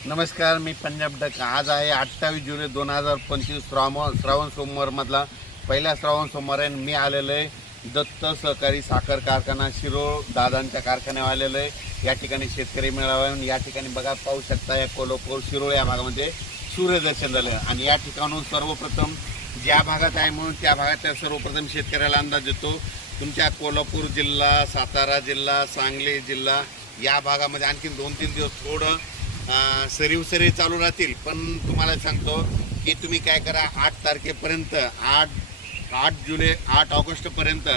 नमस्कार, मी पंजाब डक। आज आहे 28 जुलै 2025 श्रावण सोमवार मधला पहिला श्रावण सोमवार आहे। मी आलेलो आहे दत्त सहकारी साखर कारखाना शिरोळ दादांच्या कारखान्यावर आलेलो आहे। या ठिकाणी शेतकरी मेळावा आहे। या ठिकाणी बघा पाहू शकता या कोल्हापूर शिरोळ या भागामध्ये सूर्यदर्शन झालं आणि या ठिकाणून सर्वप्रथम ज्या भागात आहे म्हणून त्या भागातल्या सर्वप्रथम शेतकऱ्याला अंदाज देतो। तुमच्या कोल्हापूर जिल्हा, सातारा जिल्हा, सांगली जिल्हा या भागामध्ये आणखी 2-3 दिवस थोडं सरी चालू राहतील। पण तुम्हाला सांगतो की तुम्ही काय करा, 8 तारखेपर्यंत 8 ऑगस्टपर्यंत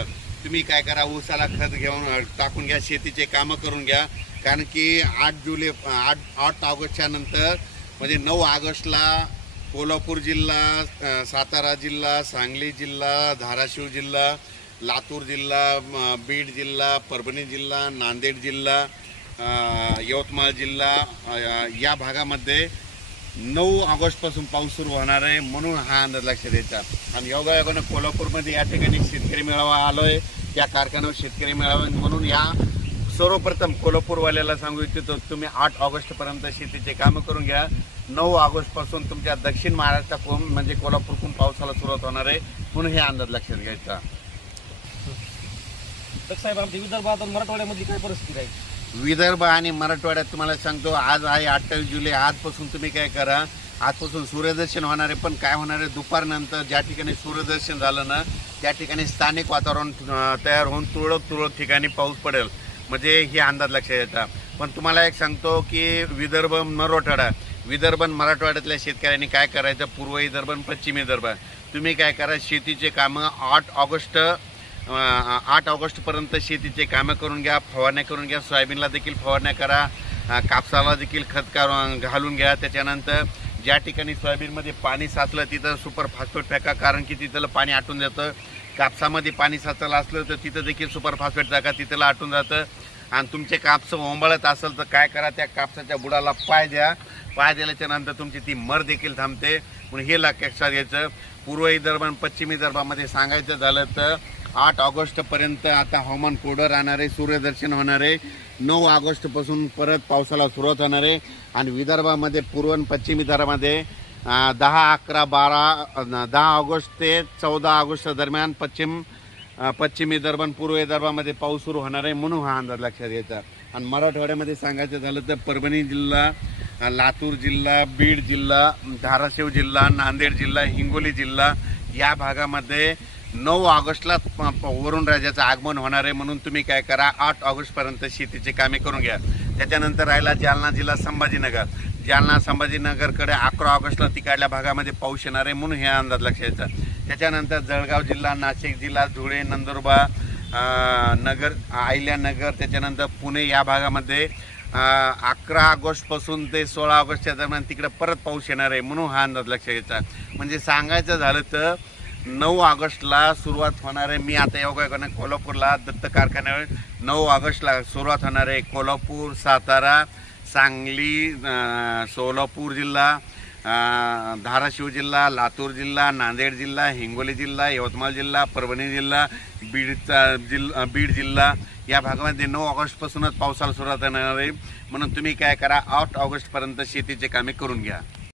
तुम्ही काय करा, ऊसाला खत घेऊन टाकून घ्या, शेतीचे कामं करून घ्या। कारण की 8 ऑगस्टच्या नंतर म्हणजे 9 ऑगस्टला कोल्हापूर जिल्हा, सातारा जिल्हा, सांगली जिल्हा, धाराशिव जिल्हा, लातूर जिल्हा, बीड जिल्हा, परभणी जिल्हा, नांदेड जिल्हा, यवतमाळ जिल्हा या भागामध्ये 9 ऑगस्टपासून पाऊस सुरू होणार आहे। म्हणून हा अंदाज लक्षात द्यायचा। आणि योगायोगाने कोल्हापूरमध्ये या ठिकाणी शेतकरी मेळावा आलोय, त्या कारखान्यावर शेतकरी मेळावा म्हणून या सर्वप्रथम कोल्हापूरवाल्याला सांगू इच्छितो, तुम्ही 8 ऑगस्टपर्यंत शेतीचे कामं करून घ्या। 9 ऑगस्टपासून तुमच्या दक्षिण महाराष्ट्राकडून म्हणजे कोल्हापूरकडून पावसाला सुरुवात होणार आहे। म्हणून हे अंदाज लक्षात घ्यायचा। साहेब, आमच्या विदर्भात आणि मराठवाड्यामध्ये काय परिस्थिती आहे? विदर्भ आणि मराठवाड्यात तुम्हाला सांगतो, आज आहे 28 जुलै। आजपासून तुम्ही काय करा, आजपासून सूर्यदर्शन होणार आहे। पण काय होणार आहे, दुपारनंतर ज्या ठिकाणी सूर्यदर्शन झालं ना त्या ठिकाणी स्थानिक वातावरण तयार होऊन तुरळक ठिकाणी पाऊस पडेल, म्हणजे हे अंदाज लक्षात येतात। पण तुम्हाला एक सांगतो की विदर्भ आणि मराठवाड्यातल्या शेतकऱ्यांनी काय करायचं, पूर्व विदर्भ आणि पश्चिम विदर्भ तुम्ही काय करा, शेतीचे कामं 8 ऑगस्टपर्यंत शेतीचे कामं करून घ्या, फवारण्या करून घ्या। सोयाबीनला देखील फवारण्या करा, कापसाला देखील खत घालून घ्या। त्याच्यानंतर ज्या ठिकाणी सोयाबीनमध्ये पाणी साचलं तिथं सुपर फॉस्फेट टाका, कारण की तिथलं पाणी आटून जातं। कापसामध्ये पाणी साचलं असलं तर तिथं देखील सुपर फॉस्फेट टाका, तिथलं आटून जातं। आणि तुमचे कापस ओंबळत असेल तर काय करा, त्या कापसाच्या बुडाला पाय द्या। पाय दिल्याच्या नंतर तुमची ती मर देखील थांबते। म्हणून हे लक्षात घ्यायचं। पूर्व विदर्भ आणि पश्चिम विदर्भामध्ये सांगायचं झालं तर 8 ऑगस्टपर्यंत आता हवामान कोरडं राहणार आहे, सूर्यदर्शन होणार आहे। 9 ऑगस्टपासून परत पावसाला सुरुवात होणार आहे। आणि विदर्भामध्ये पूर्व आणि पश्चिम विदर्भामध्ये 10 ऑगस्ट ते 14 ऑगस्ट दरम्यान पश्चिम विदर्भ आणि पूर्व विदर्भामध्ये पाऊस सुरू होणार आहे। म्हणून हा अंदाज लक्षात घ्यायचा। आणि मराठवाड्यामध्ये सांगायचं झालं तर परभणी जिल्हा, लातूर जिल्हा, बीड जिल्हा, धाराशिव जिल्हा, नांदेड जिल्हा, हिंगोली जिल्हा या भागामध्ये 9 ऑगस्टला वरुण राजाचं आगमन होणार आहे। म्हणून तुम्ही काय करा, 8 ऑगस्टपर्यंत शेतीचे कामे करून घ्या। त्याच्यानंतर राहिला जालना जिल्हा, संभाजीनगरकडे 11 ऑगस्टला तिकडल्या भागामध्ये पाऊस येणार आहे। म्हणून हे अंदाज लक्षात घ्यायचा। त्याच्यानंतर जळगाव जिल्हा, नाशिक जिल्हा, धुळे, नंदुरबार नगर, अहिल्यानगर, त्याच्यानंतर पुणे या भागामध्ये 11 ऑगस्टपासून ते 16 ऑगस्टच्या दरम्यान तिकडे परत पाऊस येणार आहे। म्हणून हा अंदाज लक्षात घ्यायचा। म्हणजे सांगायचं झालं तर 9 ऑगस्टला सुरुवात होणार आहे। मी आता योगायोगाने कोल्हापूरला दत्त कारखान्यावर 9 ऑगस्टला सुरुवात होणार आहे। कोल्हापूर, सातारा, सांगली, सोलापूर जिल्हा, धाराशिव जिल्हा, लातूर जिल्हा, नांदेड जिल्हा, हिंगोली जिल्हा, यवतमाळ जिल्हा, परभणी जिल्हा, बीड जिल्हा या भागामध्ये 9 ऑगस्टपासूनच पावसाला सुरुवात होणार आहे। म्हणून तुम्ही काय करा, 8 ऑगस्टपर्यंत शेतीचे कामे करून घ्या।